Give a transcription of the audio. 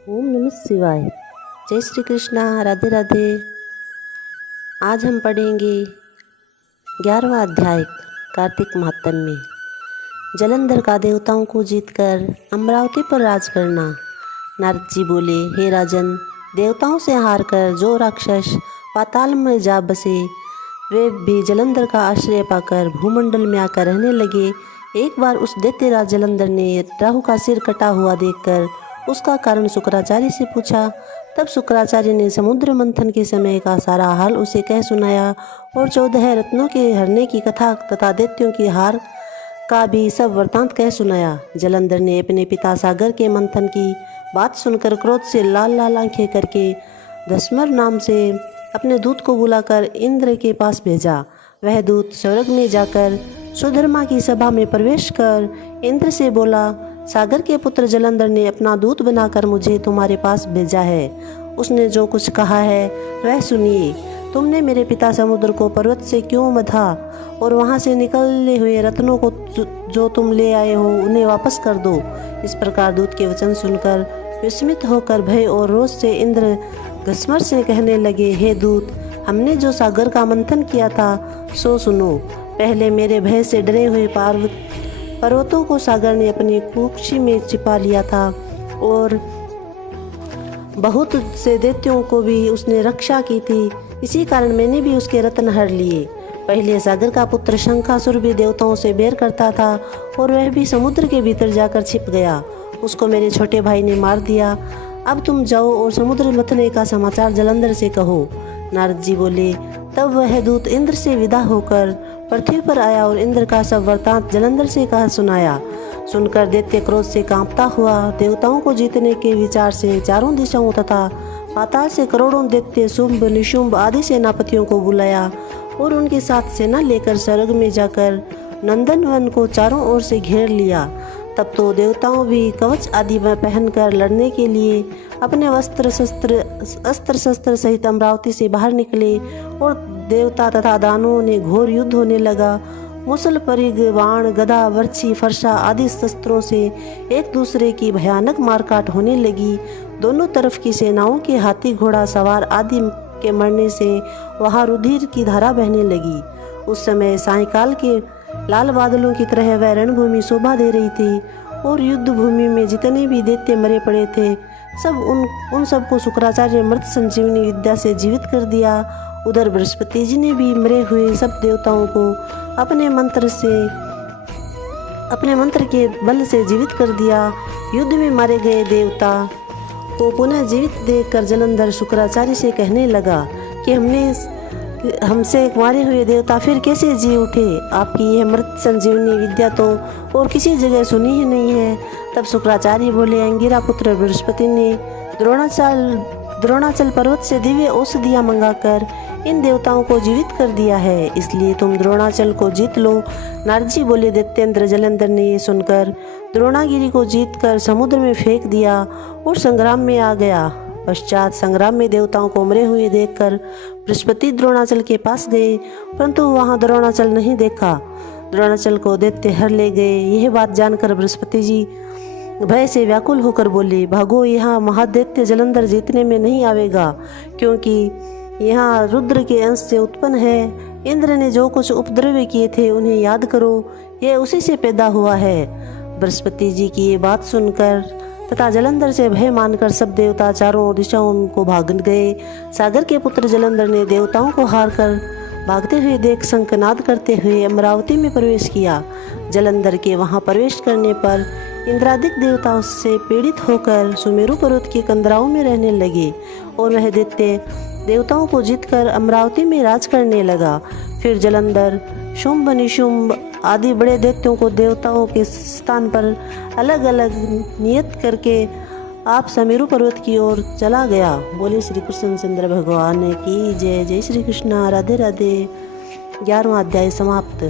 ओम नमः शिवाय। जय श्री कृष्णा। राधे राधे। आज हम पढ़ेंगे 11वां अध्याय कार्तिक महात्म्य में। जलंधर का देवताओं को जीतकर अमरावती पर राज करना। नारद जी बोले, हे राजन, देवताओं से हारकर जो राक्षस पाताल में जा बसे वे भी जलंधर का आश्रय पाकर भूमंडल में आकर रहने लगे। एक बार उस दैत्यराज जलंधर ने राहु का सिर कटा हुआ देखकर उसका कारण शुक्राचार्य से पूछा। तब शुक्राचार्य ने समुद्र मंथन के समय का सारा हाल उसे कह सुनाया और 14 रत्नों के हरने की कथा तथा दैत्यों की हार का भी सब वृतांत कह सुनाया। जलंधर ने अपने पिता सागर के मंथन की बात सुनकर क्रोध से लाल लाल आंखें करके धस्मर नाम से अपने दूत को बुलाकर इंद्र के पास भेजा। वह दूत स्वर्ग में जाकर सुधर्मा की सभा में प्रवेश कर इंद्र से बोला, सागर के पुत्र जलंधर ने अपना दूत बनाकर मुझे तुम्हारे पास भेजा है। उसने जो कुछ कहा है वह सुनिए। तुमने मेरे पिता समुद्र को पर्वत से क्यों मथा और वहां से निकले हुए रत्नों को जो तुम ले आए हो उन्हें वापस कर दो। इस प्रकार दूत के वचन सुनकर विस्मित होकर भय और रोष से इंद्र घसमर से कहने लगे, हे दूत, हमने जो सागर का मंथन किया था सो सुनो। पहले मेरे भय से डरे हुए पर्वतों को सागर ने अपनी कुक्षी में छिपा लिया था और बहुत से दैत्यों को भी उसने रक्षा की थी। इसी कारण मैंने भी उसके रत्न हर लिए। पहले सागर का पुत्र शंखासुर भी देवताओं से बैर करता था और वह भी समुद्र के भीतर जाकर छिप गया। उसको मेरे छोटे भाई ने मार दिया। अब तुम जाओ और समुद्र मथने का समाचार जलंधर से कहो। नारद जी बोले। तब वह दूत इंद्र से विदा होकर पृथ्वी पर आया और इंद्र का सब वृतांत जलंधर से कहा सुनाया। सुनकर दैत्य क्रोध से कांपता हुआ देवताओं को जीतने के विचार से चारों दिशाओं तथा पाताल से करोड़ों दैत्य शुंभ निशुंभ आदि सेनापतियों को बुलाया और उनके साथ सेना लेकर स्वर्ग में जाकर नंदनवन को चारों ओर से घेर लिया। तब तो देवताओं भी कवच आदि पहनकर लड़ने के लिए अपने अस्त्र शस्त्र सहित अमरावती से बाहर निकले और देवता तथा दानवों ने घोर युद्ध होने लगा। मुसल परिग बाण गदा वर्छी फरसा आदि शस्त्रों से एक दूसरे की भयानक मारकाट होने लगी। दोनों तरफ की सेनाओं के हाथी घोड़ा सवार आदि के मरने से वहां रुधिर की धारा बहने लगी। उस समय सायंकाल के लाल बादलों की तरह वह रणभूमि शोभा दे रही थी और युद्ध भूमि में जितने भी दैत्य मरे पड़े थे सब उन सबको शुक्राचार्य मृत संजीवनी विद्या से जीवित कर दिया। उधर बृहस्पति जी ने भी मरे हुए सब देवताओं को अपने मंत्र के बल से जीवित कर दिया। युद्ध में मारे गए देवता को पुनः जीवित देखकर जलंधर शुक्राचार्य से कहने लगा कि हमसे मारे हुए देवता फिर कैसे जी उठे। आपकी यह मृत संजीवनी विद्या तो और किसी जगह सुनी ही नहीं है। तब शुक्राचार्य बोले, अंगिरा पुत्र बृहस्पति ने द्रोणाचल पर्वत से दिव्य औषधियाँ मंगाकर इन देवताओं को जीवित कर दिया है, इसलिए तुम द्रोणाचल को जीत लो। नारद जी बोले, दैत्येंद्र जलंधर ने ये सुनकर द्रोणागिरी को जीतकर समुद्र में फेंक दिया और संग्राम में आ गया। पश्चात संग्राम में देवताओं को मरे हुए देखकर बृहस्पति द्रोणाचल के पास गए, परंतु वहां द्रोणाचल नहीं देखा। द्रोणाचल को दैत्य हर ले गए। यह बात जानकर बृहस्पति जी भय से व्याकुल होकर बोले, भागो, यहाँ महादैत्य जलंधर जीतने में नहीं आवेगा, क्योंकि यहाँ रुद्र के अंश से उत्पन्न है। इंद्र ने जो कुछ उपद्रव किए थे उन्हें याद करो, यह उसी से पैदा हुआ है। बृहस्पति जी की ये बात सुनकर तथा जलंधर से भय मानकर सब देवता चारों दिशाओं को भाग गए। सागर के पुत्र जलंधर ने देवताओं को हार कर भागते हुए देख शंखनाद करते हुए अमरावती में प्रवेश किया। जलंधर के वहां प्रवेश करने पर इंद्रादिक देवताओं से पीड़ित होकर सुमेरु पर्वत के कंदराओं में रहने लगे और वह दैत्य देवताओं को जीतकर अमरावती में राज करने लगा। फिर जलंधर शुंभ निशुंभ आदि बड़े दैत्यों को देवताओं के स्थान पर अलग अलग नियत करके आप सुमेरु पर्वत की ओर चला गया। बोले श्री कृष्णचंद्र भगवान की जय। जय श्री कृष्ण। राधे राधे। 11वां अध्याय समाप्त।